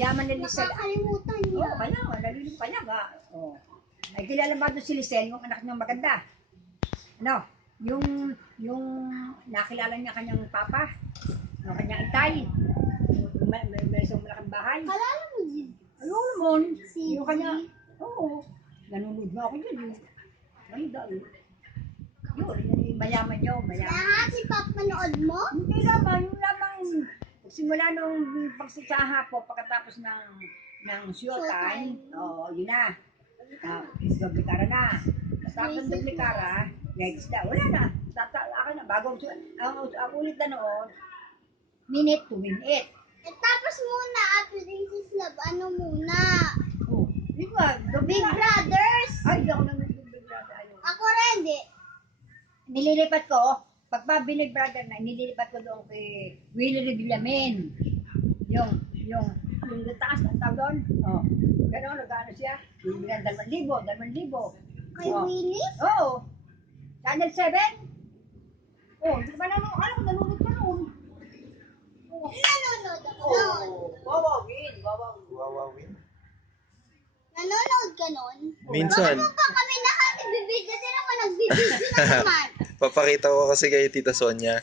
yaman ni Lisel. Nakakalimutan Oo, niya. kaya nga, nalilip ka niya nga. Oh. Ay, kilala ba doon si Lisel, yung anak niyang maganda? Ano? Yung nakilala niya kanyang papa, yung kanyang itay. May isang malaking bahay. Kalala mo yun? Ayun naman. Si Yung kanya, oo. Nanonood na ako yun. Ay, dahil. Yun, mayaman yun, mayaman. Lahat si Pop manood mo? Hindi naman, yung lamang simula nung pagsasaha po pagkatapos ng showtime, yun na. Dublikara na. Tapos ng dublikara, next na, wala na. Akin na, bagong ang ulit na noon, minute to minute. Tapos muna, after Princess Love, ano muna? Oh, yun nga, Big Brothers! Ay, di ako nang Big Brother. Ayaw. Ako rin, di. Nililipat ko, pagpa Big Brother na, nililipat ko doon kay Willie Revillamen. Yung taas ng tawag doon. Oh. Gano'n, nag-ano siya? Bibigyan 2,000, 2,000. Kay Willie? Oo. Channel 7? Oh, hindi ba naman, alam ko, nanonood ka noon. Nanonood ako noon. Wawawin. Nanonood ka noon? Minsan. Bakit mo pa kami nagbibideo? Tira mo nagbibideo na naman. Papakita ko kasi kay Tita Sonia.